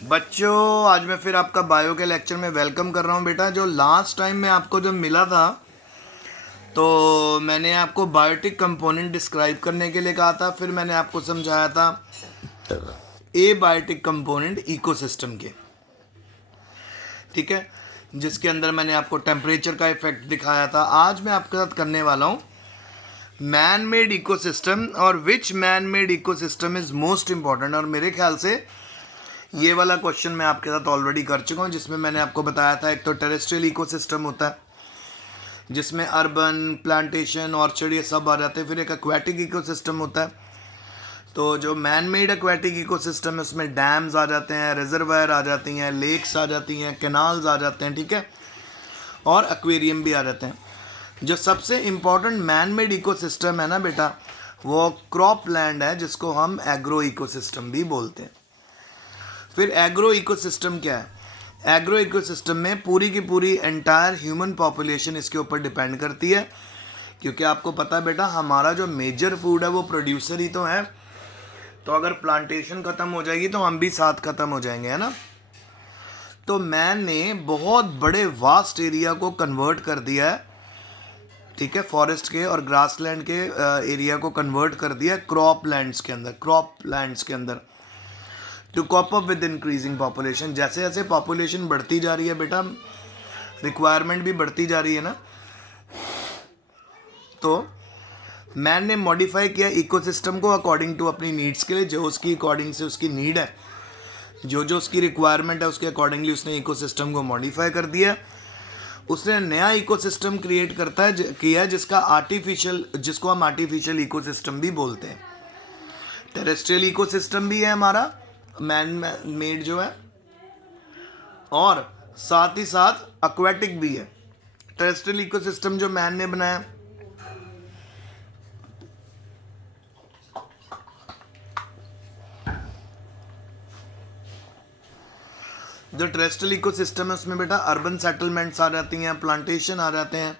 बच्चों, आज मैं फिर आपका बायो के लेक्चर में वेलकम कर रहा हूँ बेटा। जो लास्ट टाइम में आपको जब मिला था तो मैंने आपको बायोटिक कंपोनेंट डिस्क्राइब करने के लिए कहा था। फिर मैंने आपको समझाया था ए बायोटिक कंपोनेंट इकोसिस्टम के, ठीक है, जिसके अंदर मैंने आपको टेम्परेचर का इफेक्ट दिखाया था। आज मैं आपके साथ करने वाला हूँ मैन मेड इकोसिस्टम, और which man made ecosystem is most important. और मेरे ख्याल से ये वाला क्वेश्चन मैं आपके साथ ऑलरेडी कर चुका हूँ, जिसमें मैंने आपको बताया था एक तो टेरेस्ट्रियल इकोसिस्टम होता है जिसमें अर्बन, प्लांटेशन, ऑर्चर्ड ये सब आ जाते हैं। फिर एक एक्वेटिक इकोसिस्टम होता है। तो जो मैन मेड एक्वेटिक इकोसिस्टम है उसमें डैम्स आ जाते हैं, रिजर्वायर आ जाती हैं, लेक्स आ जाती हैं, कैनाल्स आ जाते हैं, ठीक है, और एक्वेरियम भी आ जाते हैं। जो सबसे इम्पॉर्टेंट मैन मेड इकोसिस्टम है ना बेटा, वो क्रॉप लैंड है, जिसको हम एग्रो इकोसिस्टम भी बोलते हैं। फिर एग्रो इकोसिस्टम क्या है? एग्रो इकोसिस्टम में पूरी की पूरी एंटायर ह्यूमन पॉपुलेशन इसके ऊपर डिपेंड करती है, क्योंकि आपको पता है बेटा हमारा जो मेजर फूड है वो प्रोड्यूसर ही तो है। तो अगर प्लांटेशन ख़त्म हो जाएगी तो हम भी साथ ख़त्म हो जाएंगे, है ना। तो मैन ने बहुत बड़े वास्ट एरिया को कन्वर्ट कर दिया है, ठीक है, फॉरेस्ट के और ग्रासलैंड के एरिया को कन्वर्ट कर दिया है क्रॉप लैंड्स के अंदर to cope up with increasing population. जैसे जैसे पॉपुलेशन बढ़ती जा रही है बेटा, रिक्वायरमेंट भी बढ़ती जा रही है ना, तो मैन ने मॉडिफाई किया इकोसिस्टम को अकॉर्डिंग टू अपनी नीड्स के लिए। जो उसकी अकॉर्डिंग से उसकी नीड है, जो जो उसकी रिक्वायरमेंट है, उसके अकॉर्डिंगली उसने इकोसिस्टम को मॉडिफाई कर दिया। उसने नया इकोसिस्टम क्रिएट किया जिसको हम आर्टिफिशियल इकोसिस्टम भी बोलते हैं। टेरेस्ट्रियल इकोसिस्टम भी है हमारा मैन मेड जो है, और साथ ही साथ एक्वेटिक भी है। टेरेस्ट्रियल इकोसिस्टम जो मैन ने बनाया, जो टेरेस्ट्रियल इकोसिस्टम है उसमें बेटा अर्बन सेटलमेंट्स आ जाती हैं, प्लांटेशन आ जाते हैं,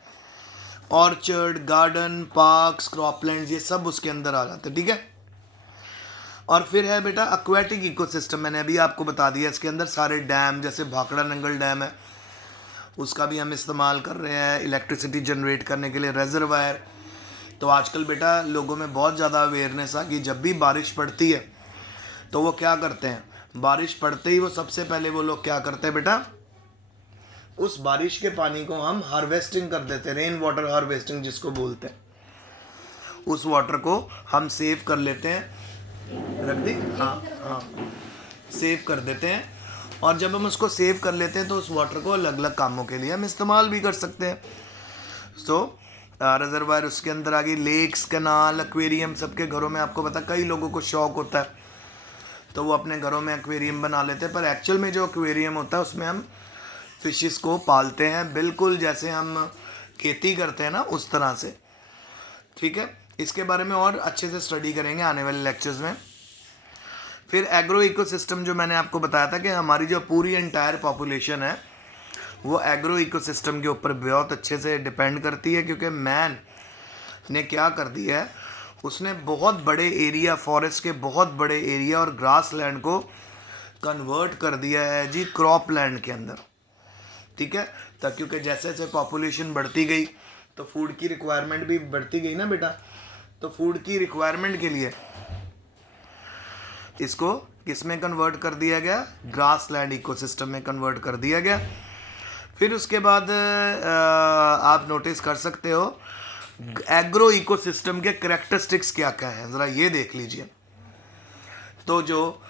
ऑर्चर्ड, गार्डन, पार्क्स, क्रॉपलैंड्स, ये सब उसके अंदर आ जाते हैं, ठीक है। और फिर है बेटा एक्वेटिक इकोसिस्टम। मैंने अभी आपको बता दिया, इसके अंदर सारे डैम, जैसे भाखड़ा नंगल डैम है उसका भी हम इस्तेमाल कर रहे हैं इलेक्ट्रिसिटी जनरेट करने के लिए, रिजर्वायर। तो आजकल बेटा लोगों में बहुत ज़्यादा अवेयरनेस आ कि जब भी बारिश पड़ती है तो वो क्या करते हैं, बारिश पड़ते ही वो सबसे पहले वो लोग क्या करते हैं बेटा, उस बारिश के पानी को हम हार्वेस्टिंग कर देते हैं, रेन वाटर हार्वेस्टिंग जिसको बोलते हैं। उस वाटर को हम सेव कर लेते हैं, रख दी, हाँ, सेव कर देते हैं। और जब हम उसको सेव कर लेते हैं तो उस वाटर को अलग अलग कामों के लिए हम इस्तेमाल भी कर सकते हैं। सो रिजर्वायर उसके अंदर आ गई, लेक्स, कैनाल, एक्वेरियम। सबके घरों में आपको पता, कई लोगों को शौक होता है तो वो अपने घरों में एक्वेरियम बना लेते हैं, पर एक्चुअल में जो एक्वेरियम होता है उसमें हम फिशेस को पालते हैं, बिल्कुल जैसे हम खेती करते हैं ना उस तरह से, ठीक है। इसके बारे में और अच्छे से स्टडी करेंगे आने वाले लेक्चर्स में। फिर एग्रो इकोसिस्टम जो मैंने आपको बताया था कि हमारी जो पूरी एंटायर पॉपुलेशन है वो एग्रो इकोसिस्टम के ऊपर बहुत अच्छे से डिपेंड करती है, क्योंकि मैन ने क्या कर दिया है, उसने बहुत बड़े एरिया, फॉरेस्ट के बहुत बड़े एरिया और ग्रास लैंड को कन्वर्ट कर दिया है जी क्रॉप लैंड के अंदर, ठीक है। तो क्योंकि जैसे जैसे पॉपुलेशन बढ़ती गई तो फूड की रिक्वायरमेंट भी बढ़ती गई ना बेटा, तो फूड की रिक्वायरमेंट के लिए इसको किस में कन्वर्ट कर दिया गया, ग्रास लैंड इकोसिस्टम में कन्वर्ट कर दिया गया। फिर उसके बाद आप नोटिस कर सकते हो एग्रो इकोसिस्टम के कैरेक्टरिस्टिक्स क्या क्या हैं, ज़रा ये देख लीजिए। तो जो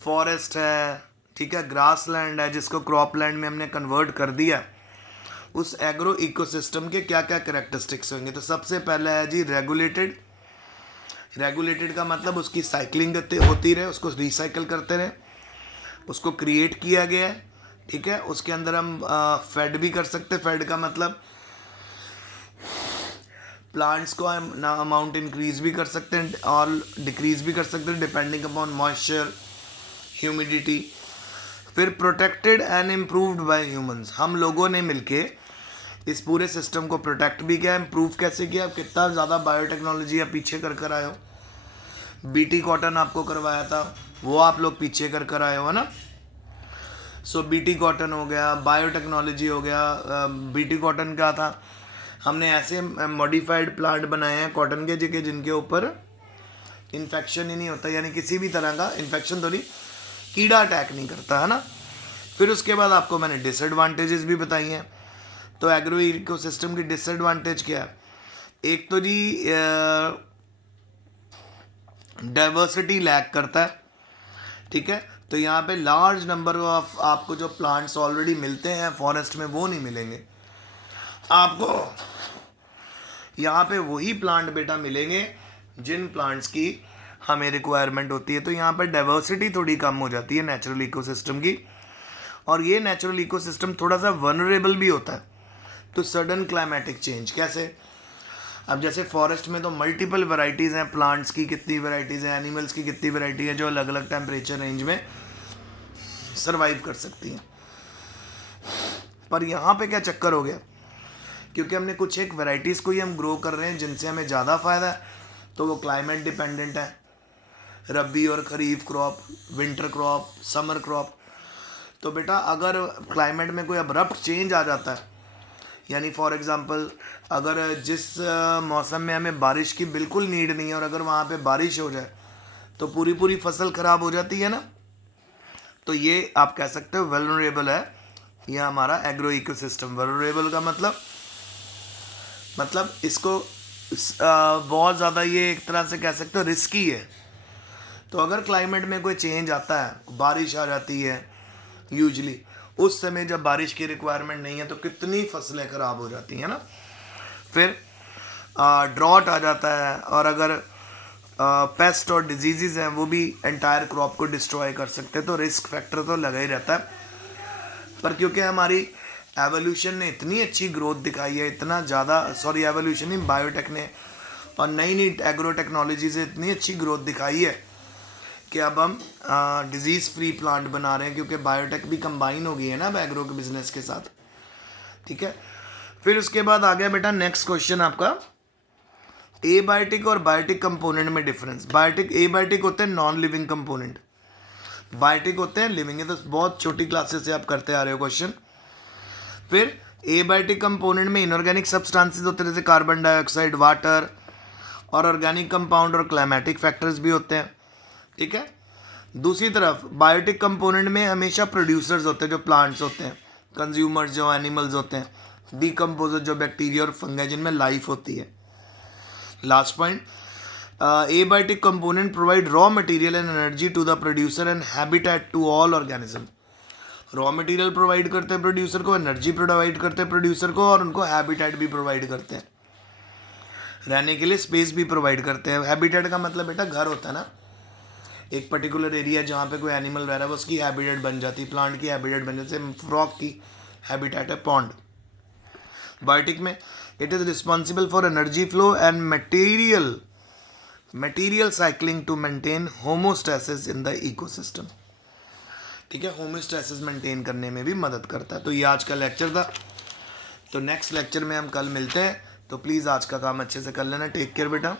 फॉरेस्ट है, ठीक है, ग्रास लैंड है जिसको क्रॉप लैंड में हमने कन्वर्ट कर दिया, उस एग्रो इकोसिस्टम के क्या क्या कैरेक्टरिस्टिक्स होंगे। तो सबसे पहला है जी रेगुलेटेड। रेगुलेटेड का मतलब उसकी साइकिलिंग होती रहे, उसको रिसाइकल करते रहे, उसको क्रिएट किया गया है, ठीक है। उसके अंदर हम फेड भी कर सकते हैं। फेड का मतलब प्लांट्स को हम ना अमाउंट इंक्रीज भी कर सकते हैं और डिक्रीज भी कर सकते हैं डिपेंडिंग अपॉन मॉइस्चर, ह्यूमिडिटी। फिर protected and improved bye humans. हम लोगों ने मिलके इस पूरे सिस्टम को प्रोटेक्ट भी किया, इम्प्रूव कैसे किया, कितना ज़्यादा बायोटेक्नोलॉजी आप पीछे कर आए हो। बीटी कॉटन आपको करवाया था, वो आप लोग पीछे कर आए हो, है ना। सो बीटी कॉटन हो गया, बायोटेक्नोलॉजी हो गया। बीटी कॉटन का था, हमने ऐसे मॉडिफाइड प्लांट बनाए हैं कॉटन के जगह जिनके ऊपर इन्फेक्शन ही नहीं होता, यानी किसी भी तरह का इन्फेक्शन तो नहीं, कीड़ा अटैक नहीं करता है ना। फिर उसके बाद आपको मैंने डिसएडवांटेजेस भी बताई हैं। तो एग्रो इकोसिस्टम की डिसएडवांटेज क्या है? एक तो जी डाइवर्सिटी लैक करता है, ठीक है। तो यहाँ पे लार्ज नंबर ऑफ आपको जो प्लांट्स ऑलरेडी मिलते हैं फॉरेस्ट में वो नहीं मिलेंगे आपको। यहाँ पे वही प्लांट बेटा मिलेंगे जिन प्लांट्स की हमें रिक्वायरमेंट होती है। तो यहाँ पर डाइवर्सिटी थोड़ी कम हो जाती है नेचुरल इकोसिस्टम की, और ये नेचुरल इकोसिस्टम थोड़ा सा वनरेबल भी होता है तो सडन क्लाइमेटिक चेंज। कैसे? अब जैसे फॉरेस्ट में तो मल्टीपल वैरायटीज़ हैं, प्लांट्स की कितनी वैरायटीज़ हैं, एनिमल्स की कितनी वैरायटी है जो अलग अलग टेम्परेचर रेंज में सरवाइव कर सकती हैं। पर यहाँ पे क्या चक्कर हो गया, क्योंकि हमने कुछ एक वैरायटीज़ को ही हम ग्रो कर रहे हैं जिनसे हमें ज़्यादा फ़ायदा है, तो वो क्लाइमेट डिपेंडेंट है। रबी और kharif crop, winter crop, summer crop. तो बेटा अगर क्लाइमेट में कोई अब्रप्ट चेंज आ जाता है, यानी फॉर एग्ज़ाम्पल अगर जिस मौसम में हमें बारिश की बिल्कुल नीड नहीं है और अगर वहाँ पे बारिश हो जाए तो पूरी पूरी फसल ख़राब हो जाती है ना। तो ये आप कह सकते हो वल्नरेबल है, ये हमारा एग्रो इकोसिस्टम। वल्नरेबल का मतलब इसको बहुत ज़्यादा ये एक तरह से कह सकते हो रिस्की है। तो अगर क्लाइमेट में कोई चेंज आता है, बारिश आ जाती है यूजली, उस समय जब बारिश की रिक्वायरमेंट नहीं है तो कितनी फसलें ख़राब हो जाती हैं ना। फिर ड्रॉट आ जाता है, और अगर पेस्ट और डिजीज़ हैं वो भी एंटायर क्रॉप को डिस्ट्रॉय कर सकते हैं। तो रिस्क फैक्टर तो लगा ही रहता है। पर क्योंकि हमारी एवोल्यूशन ने इतनी अच्छी ग्रोथ दिखाई है, इतना ज़्यादा, सॉरी एवोल्यूशन नहीं, बायोटेक ने और नई नई एग्रो टेक्नोलॉजी से इतनी अच्छी ग्रोथ दिखाई है कि अब हम डिजीज़ फ्री प्लांट बना रहे हैं, क्योंकि बायोटेक भी कंबाइन हो गई है ना अब एग्रो के बिजनेस के साथ, ठीक है। फिर उसके बाद आ गया बेटा नेक्स्ट क्वेश्चन आपका, एबायोटिक और बायोटिक कंपोनेंट में डिफरेंस। बायोटिक, एबायोटिक होते हैं नॉन लिविंग कंपोनेंट, बायोटिक होते हैं लिविंग। है तो बहुत छोटी क्लासेस से आप करते आ रहे हो क्वेश्चन। फिर एबायोटिक कंपोनेंट में इनऑर्गेनिक सब्सटेंसेस होते हैं जैसे कार्बन डाइऑक्साइड, वाटर, और ऑर्गेनिक कंपाउंड और क्लाइमेटिक फैक्टर्स भी होते हैं, ठीक है। दूसरी तरफ बायोटिक कंपोनेंट में हमेशा प्रोड्यूसर्स होते हैं जो प्लांट्स होते हैं, कंज्यूमर्स जो एनिमल्स होते हैं, डीकम्पोजर जो बैक्टीरिया और फंगाई जिनमें लाइफ होती है। Last point, abiotic component provide raw material and energy to the producer and habitat to all organism. Raw material provide करते हैं प्रोड्यूसर को, एनर्जी प्रोवाइड करते हैं प्रोड्यूसर को, और उनको हैबिटेट भी प्रोवाइड करते हैं, रहने के लिए स्पेस भी प्रोवाइड करते हैं। हैबिटेट का मतलब बेटा घर होता है ना, एक पर्टिकुलर एरिया जहाँ पे कोई एनिमल रह रहा है उसकी हैबिटेट बन जाती है, प्लांट की हैबिटेट बन जाती है। फ्रॉग की हैबिटेट है पॉन्ड। बायोटिक में it is responsible for energy flow and material cycling to maintain homeostasis in the ecosystem, ठीक है। होमोस्टैसिस मेंटेन करने में भी मदद करता है। तो ये आज का लेक्चर था। तो नेक्स्ट लेक्चर में हम कल मिलते हैं। तो प्लीज़ आज का काम अच्छे से कर लेना। टेक केयर बेटा।